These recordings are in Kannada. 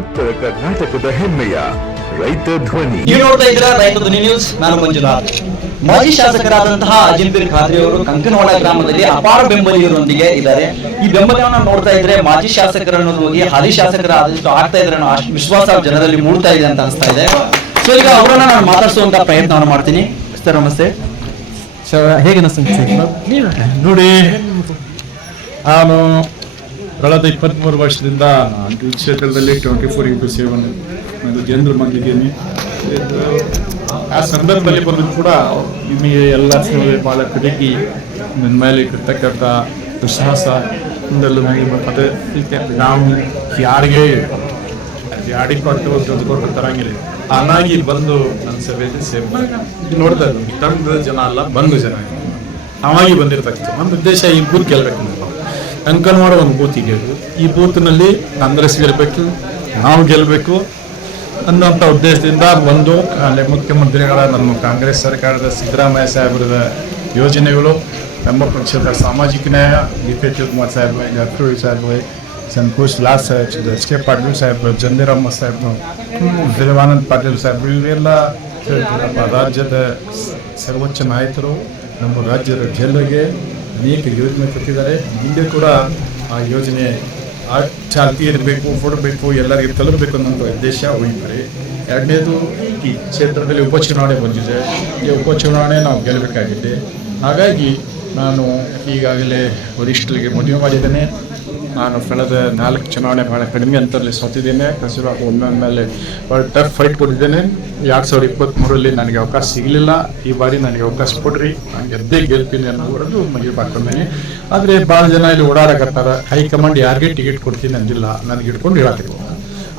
ಉತ್ತರ ಕರ್ನಾಟಕದ ಹೆಮ್ಮೆಯ ರೈತ ಧ್ವನಿ. ನೀವು ನೋಡ್ತಾ ಇದ್ದೀರಾ ರೈತ ಧ್ವನಿ ನ್ಯೂಸ್? ನಾನು ಮಂಜುನಾಥ್. ಮಾಜಿ ಶಾಸಕರಾದಂತಹ ಅಜಿಂಪೀರ್ ಖಾದ್ರಿ ಅವರು ಕಂಕನವಾಡ ಗ್ರಾಮದಲ್ಲಿ ಅಪಾರ ಬೆಂಬಲಿಗರೊಂದಿಗೆ ಇದ್ದಾರೆ. ಈ ಬೆಂಬಲವನ್ನು ನೋಡ್ತಾ ಇದ್ರೆ ಮಾಜಿ ಶಾಸಕರನ್ನು ಹೋಗಿ ಹಾಲಿ ಶಾಸಕರ ಆದಷ್ಟು ಆಗ್ತಾ ಇದ್ರೆ ಅನ್ನೋ ಅಷ್ಟು ವಿಶ್ವಾಸ ಜನರಲ್ಲಿ ಮೂಡ್ತಾ ಇದೆ ಅಂತ ಅನಿಸ್ತಾ ಇದೆ. ಸೊ ಈಗ ಅವರನ್ನ ನಾನು ಮಾತಾಡಿಸುವಂತ ಪ್ರಯತ್ನವನ್ನು ಮಾಡ್ತೀನಿ. ಸರ್ ನಮಸ್ತೆ. ಸರ್ ಹೇಗೆ ನೋಡಿ ನಾನು ಕಳೆದ ಇಪ್ಪತ್ತ್ಮೂರು ವರ್ಷದಿಂದ ಈ ಕ್ಷೇತ್ರದಲ್ಲಿ ಟ್ವೆಂಟಿ ಫೋರ್ ಇಂಟು ಸೆವೆನ್ ಜನರು ಮಾಡಿದ್ದೀನಿ ಆ ಸಂದರ್ಭದಲ್ಲಿ ಬಂದು ಕೂಡ ನಿಮಗೆ ಎಲ್ಲ ಸೇವೆ ಭಾಳ ಕಡೆಗೆ ನನ್ನ ಮೇಲೆ ಇರ್ತಕ್ಕಂಥ ದುಸ್ಸಾಹಸ ಇಂದಲ್ಲೂ ನನಗೆ ಬರ್ತದೆ ನಾವು ಯಾರಿಗೆ ಯಾರಿಗೆ ಕೊಟ್ಟು ಕೊಟ್ಟು ತರಂಗಿಲ್ಲ ತಾನಾಗಿ ಬಂದು ನನ್ನ ಸಭೆಯಲ್ಲಿ ಸೇವೆ ನೋಡ್ತಾ ತಂಡದ ಜನ ಅಲ್ಲ ಬಂದು ಜನ. ಅವಾಗಿ ಬಂದಿರ್ತಕ್ಕಂಥ ನಮ್ಮ ಉದ್ದೇಶ ಬೂತ್ ಗೆಲ್ಲಬೇಕು ಅಂಕನ್ವಾಡ ಒಂದು ಬೂತ್ ಈಗ ಈ ಬೂತ್ನಲ್ಲಿ ಕಾಂಗ್ರೆಸ್ ಗೆಲ್ಲಬೇಕು ನಾವು ಗೆಲ್ಲಬೇಕು ಅನ್ನೋಂಥ ಉದ್ದೇಶದಿಂದ ಅಲ್ಲಿ ಮುಖ್ಯಮಂತ್ರಿಗಳ, ನಮ್ಮ ಕಾಂಗ್ರೆಸ್ ಸರ್ಕಾರದ ಸಿದ್ದರಾಮಯ್ಯ ಸಾಹೇಬರದ ಯೋಜನೆಗಳು, ನಮ್ಮ ಪಕ್ಷದ ಸಾಮಾಜಿಕ ನ್ಯಾಯ D K Shivakumar Saheb Jaffri Saheb, Santosh Lal Saheb S K Patil Saheb ಜಂದಿರಮ್ಮ Saheb Devanand Patil Saheb, ಇವರೆಲ್ಲ ನಮ್ಮ ರಾಜ್ಯದ ಸರ್ವೋಚ್ಚ ನಾಯಕರು ನಮ್ಮ ರಾಜ್ಯದ ಜನರಿಗೆ ಅನೇಕ ಯೋಜನೆ ಕೊಟ್ಟಿದ್ದಾರೆ. ಮುಂದೆ ಕೂಡ ಆ ಯೋಜನೆ ಆ ಚಾಲ್ತಿ ಇರಬೇಕು ಕೊಡಬೇಕು ಎಲ್ಲರಿಗೆ ತಲುಪಬೇಕು ಅನ್ನೋ ಉದ್ದೇಶ ಹೋಗಿದ್ದಾರೆ ಎರಡನೇದು ಈ ಕ್ಷೇತ್ರದಲ್ಲಿ ಉಪಚುನಾವಣೆ ಬಂದಿದೆ. ಈ ಉಪಚುನಾವಣೆ ನಾವು ಗೆಲ್ಲಬೇಕಾಗಿದೆ. ಹಾಗಾಗಿ ನಾನು ಈಗಾಗಲೇ ವರಿಷ್ಠರಿಗೆ ಮನವಿ ಮಾಡಿದ್ದೇನೆ. ನಾನು ಕಳೆದ ನಾಲ್ಕು ಚುನಾವಣೆ ಭಾಳ ಕಡಿಮೆ ಅಂತರಲ್ಲಿ ಸೋತಿದ್ದೇನೆ. ಕಸಿರು ಒಮ್ಮೆ ಮೇಲೆ ಭಾಳ ಟಫ್ ಫೈಟ್ ಕೊಟ್ಟಿದ್ದೇನೆ. ಎರಡು ಸಾವಿರದ ಇಪ್ಪತ್ತ್ಮೂರಲ್ಲಿ ನನಗೆ ಅವಕಾಶ ಸಿಗಲಿಲ್ಲ. ಈ ಬಾರಿ ನನಗೆ ಅವಕಾಶ ಕೊಡ್ರಿ ನಾನು ಗೆದ್ದೇ ಗೆಲ್ತೀನಿ ಅನ್ನೋದು ಮನವಿ ಮಾಡ್ಕೊಂಡೇನೆ. ಆದರೆ ಭಾಳ ಜನ ಇಲ್ಲಿ ಓಡಾಡಕತ್ತಾರ. ಹೈಕಮಾಂಡ್ ಯಾರಿಗೆ ಟಿಕೆಟ್ ಕೊಡ್ತೀನಿ ಅಂದಿಲ್ಲ. ನನಗೆ ಇಟ್ಕೊಂಡು ಹೇಳತ್ತಿಲ್ಲ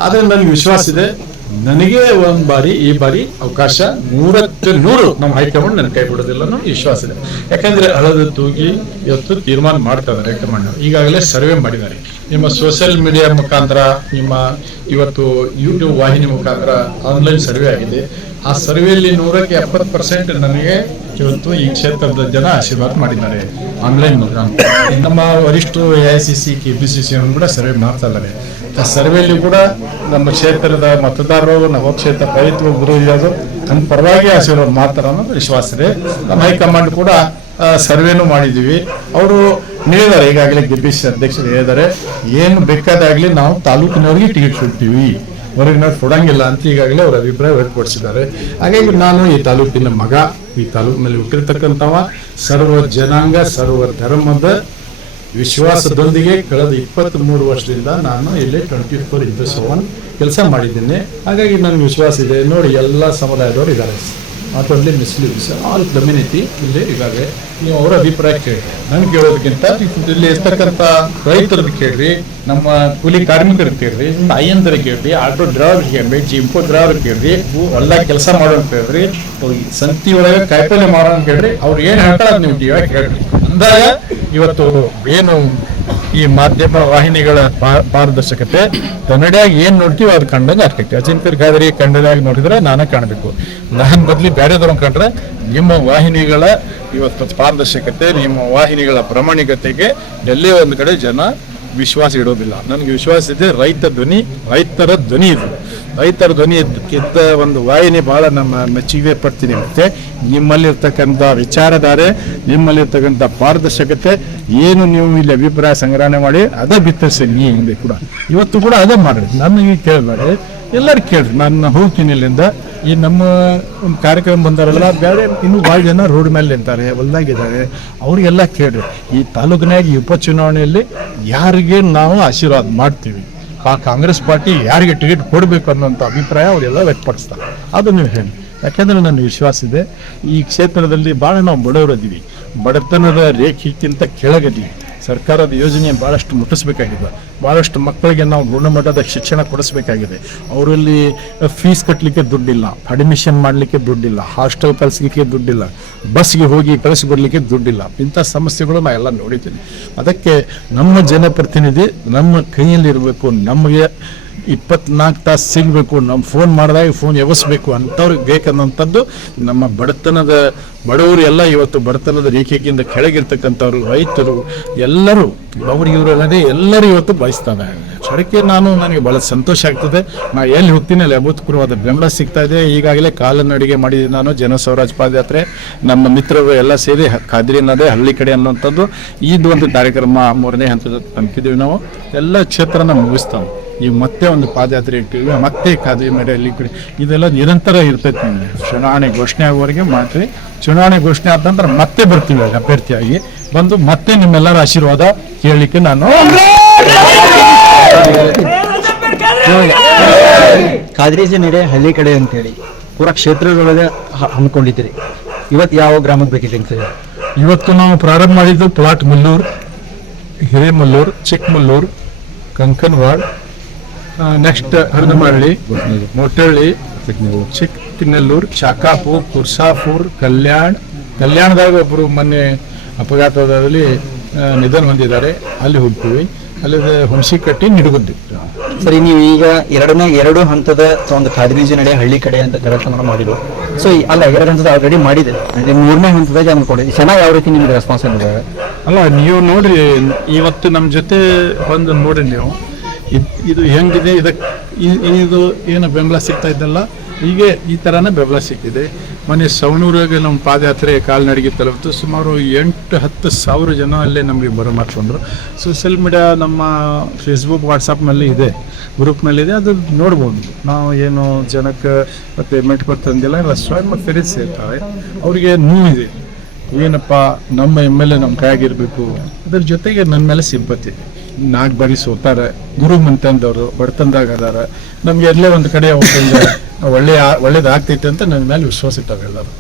ಆದರೆ ನನಗೆ ವಿಶ್ವಾಸ ಇದೆ. ನನಗೆ ಒಂದು ಬಾರಿ, ಈ ಬಾರಿ ಅವಕಾಶ ನೂರಕ್ಕೆ ನೂರು. ನಮ್ಮ ಹೈಕಮಾಂಡ್ ನನ್ನ ಕೈ ಬಿಡೋದಿಲ್ಲ ಅನ್ನೋ ವಿಶ್ವಾಸ ಇದೆ. ಯಾಕಂದ್ರೆ ಹಳದ ತೂಗಿ ಇವತ್ತು ತೀರ್ಮಾನ ಮಾಡ್ತಾ ಇದ್ದಾರೆ ಹೈಕಮಾಂಡ್ ಈಗಾಗಲೇ ಸರ್ವೆ ಮಾಡಿದ್ದಾರೆ. ನಿಮ್ಮ ಸೋಷಿಯಲ್ ಮೀಡಿಯಾ ಮುಖಾಂತರ, ನಿಮ್ಮ ಇವತ್ತು ಯೂಟ್ಯೂಬ್ ವಾಹಿನಿ ಮುಖಾಂತರ ಆನ್ಲೈನ್ ಸರ್ವೆ ಆಗಿದೆ. ಆ ಸರ್ವೆಯಲ್ಲಿ ನೂರಕ್ಕೆ ಎಪ್ಪತ್ತು ಪರ್ಸೆಂಟ್ ನನಗೆ ಇವತ್ತು ಈ ಕ್ಷೇತ್ರದ ಜನ ಆಶೀರ್ವಾದ ಮಾಡಿದ್ದಾರೆ. ಆನ್ಲೈನ್ ಮುಖಾಂತರ. ನಮ್ಮ ವರಿಷ್ಠ A I C C K P C C ಕೂಡ ಸರ್ವೆ ಮಾಡ್ತಾ ಇದ್ದಾರೆ. ಸರ್ವೆಯಲ್ಲಿ ಕೂಡ ನಮ್ಮ ಕ್ಷೇತ್ರದ ಮತದಾರರು ನಮ್ಮ ಕ್ಷೇತ್ರ ರೈತರು ಗುರುಜಾರು ನನ್ನ ಪರವಾಗಿ ಆಶೀರ್ವಾದ ಮಾಡ್ತಾರೆ ಅನ್ನೋದು ವಿಶ್ವಾಸ ಇದೆ ನಮ್ಮ ಹೈಕಮಾಂಡ್ ಕೂಡ ಸರ್ವೇನು ಮಾಡಿದ್ದೀವಿ. ಅವರು ಹೇಳಿದ್ದಾರೆ, ಈಗಾಗಲೇ ಸಿ ಅಧ್ಯಕ್ಷರು ಹೇಳಿದ್ದಾರೆ, ಏನು ಬೇಕಾದಾಗಲಿ ನಾವು ತಾಲೂಕಿನವರಿಗೆ ಟಿಕೆಟ್ ಕೊಡ್ತೀವಿ. ನಾವು ಕೊಡಂಗಿಲ್ಲ ಅಂತ ಈಗಾಗಲೇ ಅವರ ಅಭಿಪ್ರಾಯ ವ್ಯಕ್ತಪಡಿಸಿದ್ದಾರೆ. ಹಾಗಾಗಿ ನಾನು ಈ ತಾಲೂಕಿನ ಮಗ, ಈ ತಾಲೂಕಿನಲ್ಲಿ ಹುಟ್ಟಿರ್ತಕ್ಕಂಥವ ಸರ್ವ ಜನಾಂಗ, ಸರ್ವ ಧರ್ಮದ ವಿಶ್ವಾಸದೊಂದಿಗೆ ಕಳೆದ ಇಪ್ಪತ್ತ್ ಮೂರು ವರ್ಷದಿಂದ ನಾನು ಇಲ್ಲಿ ಟ್ವೆಂಟಿ ಫೋರ್ ಇಂಟು ಸೆವೆನ್ ಕೆಲಸ ಮಾಡಿದ್ದೇನೆ. ಹಾಗಾಗಿ ನನಗೆ ವಿಶ್ವಾಸ ಇದೆ. ನೋಡಿ, ಎಲ್ಲ ಸಮುದಾಯದವರು ಇದ್ದಾರೆ. Not only Muslims all community ಇಲ್ಲಿ ಇದ್ದಾರೆ. ನೀವು ಅವರ ಅಭಿಪ್ರಾಯ ಕೇಳಿ ನನಗೆ ಕೇಳೋದಕ್ಕಿಂತ ಇಲ್ಲಿ ಇರ್ತಕ್ಕಂಥ ರೈತರದ್ದು ಕೇಳ್ರಿ, ನಮ್ಮ ಕೂಲಿ ಕಾರ್ಮಿಕರು ಕೇಳ್ರಿ ಅಯ್ಯಂದರ ಕೇಳ್ರಿ ಆಟೋ ಡ್ರೈವರ್ ಕೇಳ್ರಿ ಜಿಂಪೋ ಡ್ರೈವರ್ ಕೇಳ್ರಿ, ಎಲ್ಲ ಕೆಲಸ ಮಾಡೋಣ ಕೇಳ್ರಿ. ಸಂತಿ ಒಳಗೆ ಕಾಯಿಪಲ್ಲೆ ಮಾಡೋಣ ಕೇಳ್ರಿ. ಅವ್ರು ಏನು ಹೇಳ್ತಾರೆ ನೀವು ಟಿವಿ ಕೇಳ್ರಿ ಅಂದಾಗ ಇವತ್ತು ಏನು ಈ ಮಾಧ್ಯಮ ವಾಹಿನಿಗಳ ಪಾರದರ್ಶಕತೆ ಕನ್ನಡಿಯಾಗಿ ಏನ್ ನೋಡ್ತೀವಿ ಅದು ಕಂಡಂಗೆ ಆಗ್ತೈತಿ. ಅಜಿಂಕ್ಯರ್ ಖಾದರಿ ಕನ್ನಡಿಯಾಗಿ ನೋಡಿದ್ರೆ ನಾನೇ ಕಾಣಬೇಕು. ನಾನು ಬದ್ಲಿ ಬೇರೆದವ್ರನ್ನ ಕಂಡ್ರೆ ನಿಮ್ಮ ವಾಹಿನಿಗಳ ಇವತ್ತು ಪಾರದರ್ಶಕತೆ, ನಿಮ್ಮ ವಾಹಿನಿಗಳ ಪ್ರಾಮಾಣಿಕತೆಗೆ ಎಲ್ಲೇ ಒಂದು ಕಡೆ ಜನ ವಿಶ್ವಾಸ ಇಡೋದಿಲ್ಲ. ನನಗೆ ವಿಶ್ವಾಸ ಇದೆ ರೈತ ಧ್ವನಿ, ರೈತರ ಧ್ವನಿ ಇದು. ರೈತರ ಧ್ವನಿ ಇದ್ದ ಒಂದು ವಾಹಿನಿ ಬಹಳ ನಮ್ಮ ಮೆಚ್ಚುಗೆ ಪಡ್ತೀನಿ ಮತ್ತೆ. ನಿಮ್ಮಲ್ಲಿರ್ತಕ್ಕಂಥ ವಿಚಾರಧಾರೆ, ನಿಮ್ಮಲ್ಲಿರ್ತಕ್ಕಂಥ ಪಾರದರ್ಶಕತೆ, ಏನು ನೀವು ಇಲ್ಲಿ ಅಭಿಪ್ರಾಯ ಸಂಗ್ರಹಣೆ ಮಾಡಿ, ಅದೇ ಬಿತ್ತರಿಸಿ ನೀ ಹಿಂದೆ ಕೂಡ. ಇವತ್ತು ಕೂಡ ಅದೇ ಮಾಡ್ರಿ. ನನಗೆ ಕೇಳಬೇಡಿ ಎಲ್ಲರೂ ಕೇಳ್ರಿ. ನಾನು ಹೋಗ್ತೀನಿ ಇಲ್ಲಿಂದ. ಈ ನಮ್ಮ ಒಂದು ಕಾರ್ಯಕ್ರಮ ಬಂದಾರಲ್ಲ, ಬೇರೆ ಇನ್ನೂ ಭಾಳ ಜನ ರೋಡ್ ಮೇಲೆ ನಿಂತಾರೆ, ಹೊಲ್ದಾಗಿದ್ದಾರೆ. ಅವ್ರಿಗೆಲ್ಲ ಕೇಳ್ರಿ. ಈ ತಾಲೂಕಿನಾಗ ಉಪಚುನಾವಣೆಯಲ್ಲಿ ಯಾರಿಗೆ ನಾವು ಆಶೀರ್ವಾದ ಮಾಡ್ತೀವಿ. ಆ ಕಾಂಗ್ರೆಸ್ ಪಾರ್ಟಿ ಯಾರಿಗೆ ಟಿಕೆಟ್ ಕೊಡಬೇಕು ಅನ್ನೋಂಥ ಅಭಿಪ್ರಾಯ ಅವರೆಲ್ಲ ವ್ಯಕ್ತಪಡಿಸ್ತಾರೆ. ಅದು ನೀವು ಹೇಳಿ. ಯಾಕೆಂದ್ರೆ ನನ್ನ ವಿಶ್ವಾಸ ಇದೆ, ಈ ಕ್ಷೇತ್ರದಲ್ಲಿ ಭಾಳ ನಾವು ಬಡವರದ್ದೀವಿ. ಬಡತನದ ರೇಖೆಗಿಂತ ಕೆಳಗದೀವಿ. ಸರ್ಕಾರದ ಯೋಜನೆ ಭಾಳಷ್ಟು ಮುಟ್ಟಿಸ್ಬೇಕಾಗಿದೆ. ಭಾಳಷ್ಟು ಮಕ್ಕಳಿಗೆ ನಾವು ಗುಣಮಟ್ಟದ ಶಿಕ್ಷಣ ಕೊಡಿಸ್ಬೇಕಾಗಿದೆ. ಅವರಲ್ಲಿ ಫೀಸ್ ಕಟ್ಟಲಿಕ್ಕೆ ದುಡ್ಡಿಲ್ಲ ಅಡ್ಮಿಷನ್ ಮಾಡಲಿಕ್ಕೆ ದುಡ್ಡಿಲ್ಲ ಹಾಸ್ಟೆಲ್ ಕಲಿಸ್ಲಿಕ್ಕೆ ದುಡ್ಡಿಲ್ಲ ಬಸ್ಗೆ ಹೋಗಿ ಕಳಿಸಿ ಬರಲಿಕ್ಕೆ ದುಡ್ಡಿಲ್ಲ. ಇಂಥ ಸಮಸ್ಯೆಗಳು ನಾವೆಲ್ಲ ನೋಡಿದ್ದೀನಿ. ಅದಕ್ಕೆ ನಮ್ಮ ಜನಪ್ರತಿನಿಧಿ ನಮ್ಮ ಕೈಯಲ್ಲಿರಬೇಕು, ನಮಗೆ ಇಪ್ಪತ್ನಾಲ್ಕು ತಾಸು ಸಿಗಬೇಕು. ನಮ್ಮ ಫೋನ್ ಮಾಡಿದಾಗ ಫೋನ್ ಎವಸ್ಬೇಕು ಅಂಥವ್ರಿಗೆ ಬೇಕನ್ನೋಂಥದ್ದು ನಮ್ಮ ಬಡತನದ ಬಡವರು ಎಲ್ಲ ಇವತ್ತು ಬಡತನದ ರೇಖೆಗಿಂತ ಕೆಳಗಿರ್ತಕ್ಕಂಥವ್ರು, ರೈತರು ಎಲ್ಲರೂ ಅವ್ರಿಗೆ ಇವರಲ್ಲದೆ ಎಲ್ಲರೂ ಇವತ್ತು ಬಯಸ್ತಾರೆ. ಅದಕ್ಕೆ ನಾನು ನನಗೆ ಬಹಳ ಸಂತೋಷ ಆಗ್ತದೆ. ನಾ ಎಲ್ಲಿ ಹೋಗ್ತೀನಿ ಅಲ್ಲಿ ಅಭೂತಪೂರ್ವವಾದ ಬೆಂಬಲ ಸಿಗ್ತಾ ಇದೆ. ಈಗಾಗಲೇ ಕಾಲನಡಿಗೆ ಮಾಡಿದ್ದೀನಿ ನಾನು, ಜನ ಸ್ವರಾಜ್ ಪಾದಯಾತ್ರೆ. ನಮ್ಮ ಮಿತ್ರರು ಎಲ್ಲ ಸೇರಿ ಕಾದ್ರಿ ಖಾದ್ರಿ ನದೇ ಹಳ್ಳಿ ಕಡೆ ಅನ್ನೋವಂಥದ್ದು. ಇದು ಒಂದು ಕಾರ್ಯಕ್ರಮ ಮೂರನೇ ಹಂತದ ತಲುಪಿದ್ದೀವಿ ನಾವು. ಎಲ್ಲ ಕ್ಷೇತ್ರನ ಮುಗಿಸ್ತಾವೆ ಈಗ ಮತ್ತೆ ಒಂದು ಪಾದಯಾತ್ರೆ ಇಟ್ಟಿವಿ ಮತ್ತೆ ಕಾದಿ ಮೇಲೆ ಹಳ್ಳಿ ಕಡೆ. ಇದೆಲ್ಲ ನಿರಂತರ ಇರ್ತೈತೆ ನಿಮಗೆ. ಚುನಾವಣೆ ಘೋಷಣೆ ಆಗುವವರೆಗೆ ಮಾಡ್ತೀವಿ ಚುನಾವಣೆ ಘೋಷಣೆ ಆದ ನಂತರ ಮತ್ತೆ ಬರ್ತೀವಿ ಅಲ್ಲಿ ಅಭ್ಯರ್ಥಿಯಾಗಿ. ಬಂದು ಮತ್ತೆ ನಿಮ್ಮೆಲ್ಲರ ಆಶೀರ್ವಾದ ಕೇಳಲಿಕ್ಕೆ ನಾನು ಕಾದ್ರೇಜಿ ನಡೆ ಹಳ್ಳಿ ಕಡೆ ಅಂತೇಳಿ. ಪೂರಾ ಕ್ಷೇತ್ರದೊಳಗೆ ಹಮ್ಮಿಕೊಂಡಿದ್ದೀರಿ. ಇವತ್ತು ಯಾವ ಗ್ರಾಮಕ್ಕೆ ಬೇಕಿದೆ ಸರ್? ಇವತ್ತು ನಾವು ಪ್ರಾರಂಭ ಮಾಡಿದ್ದು ಪ್ಲಾಟ್ ಮಲ್ಲೂರು ಹಿರೇಮಲ್ಲೂರು ಚಿಕ್ಕಮಲ್ಲೂರು ಕಂಕನವಾಡ್ ನೆಕ್ಸ್ಟ್ ಹರದಮಹಳ್ಳಿ ಮೊಟ್ಟಳ್ಳಿ ಚಿಕ್ಕನೆಲ್ಲೂರು ಶಾಖಾಪುರ್ ಕುರ್ಸಾಪುರ್ ಕಲ್ಯಾಣ್. ಕಲ್ಯಾಣದಾಗ ಒಬ್ಬರು ಮೊನ್ನೆ ಅಪಘಾತದಲ್ಲಿ ನಿಧನ ಹೊಂದಿದ್ದಾರೆ. ಅಲ್ಲಿ ಹೋಗ್ತೀವಿ. ಅಲ್ಲಿ ಹುಣಸಿ ಕಟ್ಟಿ ನಿಡಗುದ್ದಿ. ಸರಿ ನೀವು ಈಗ ಎರಡನೇ ಎರಡು ಹಂತದ ಒಂದು ಕಾದ್ರೇಜಿ ನಡೆ ಹಳ್ಳಿ ಕಡೆ ಅಂತ ಕಾರ್ಯಕ್ರಮ ಮಾಡಿದ್ರು. ಸೊ ಅಲ್ಲ ಎರಡು ಹಂತದ ಆಲ್ರೆಡಿ ಮಾಡಿದೆ. ಮೂರನೇ ಹಂತದಾಗ ಕೊಡಿ. ಚೆನ್ನಾಗಿ ಯಾವ ರೀತಿ ನಿಮ್ಗೆ ರೆಸ್ಪಾನ್ಸ್ ಅಲ್ಲ ನೀವು ನೋಡ್ರಿ ಇವತ್ತು ನಮ್ಮ ಜೊತೆ ಬಂದು ನೋಡ್ರಿ ನೀವು. ಇದ್- ಹೆಂಗಿದೆ? ಇದಕ್ಕೆ ಇದು ಏನು ಬೆಂಬಲ ಸಿಗ್ತಾ ಇದ್ದಲ್ಲ? ಹೀಗೆ ಈ ಥರನೇ ಬೆಂಬಲ ಸಿಕ್ಕಿದೆ. ಮೊನ್ನೆ ಸವಣೂರಾಗೆ ನಮ್ಮ ಪಾದಯಾತ್ರೆ ಕಾಲ್ನಡಿಗೆ ತಲುಪಿತು. ಸುಮಾರು ಎಂಟು, ಹತ್ತು ಸಾವಿರ ಜನ ಅಲ್ಲೇ ನಮಗೆ ಬರೋ ಮಾಡ್ಕೊಂಡ್ರು ಸೋಷಿಯಲ್ ಮೀಡಿಯಾ ನಮ್ಮ ಫೇಸ್ಬುಕ್ ವಾಟ್ಸಪ್ನಲ್ಲಿ ಇದೆ. ಗ್ರೂಪ್ನಲ್ಲಿದೆ ಅದು ನೋಡ್ಬೋದು. ನಾವು ಏನು ಜನಕ್ಕೆ ಪೇಮೆಂಟ್ ಕೊಡ್ತಂದಿಲ್ಲ ಎಲ್ಲ ಸ್ವಯಂ ಫೆರೀಸ್ ಸೇರ್ತಾರೆ. ಅವರಿಗೆ ನೋವಿದೆ. ಏನಪ್ಪ, ನಮ್ಮ ಎಂ ಎಲ್ ಎ ನಮ್ಮ ಕೈಯಾಗಿರಬೇಕು. ಅದ್ರ ಜೊತೆಗೆ ನನ್ನ ಮೇಲೆ ಸಿಂಪತಿ ನಾಲ್ಕು ಬಾರಿ ಸೋತಾರೆ, ಗುರು ಮಂತಂದವರು ಬಡತನದಾಗ ಅದಾರ. ನಮ್ಗೆ ಎಲ್ಲೇ ಒಂದು ಕಡೆ ಒಳ್ಳೆಯ ಒಳ್ಳೆ ಒಳ್ಳೇದಾಗ್ತೈತೆ ಅಂತ ನನ್ನ ಮೇಲೆ ವಿಶ್ವಾಸ ಇಟ್ಟಾವೆಲ್ಲರೂ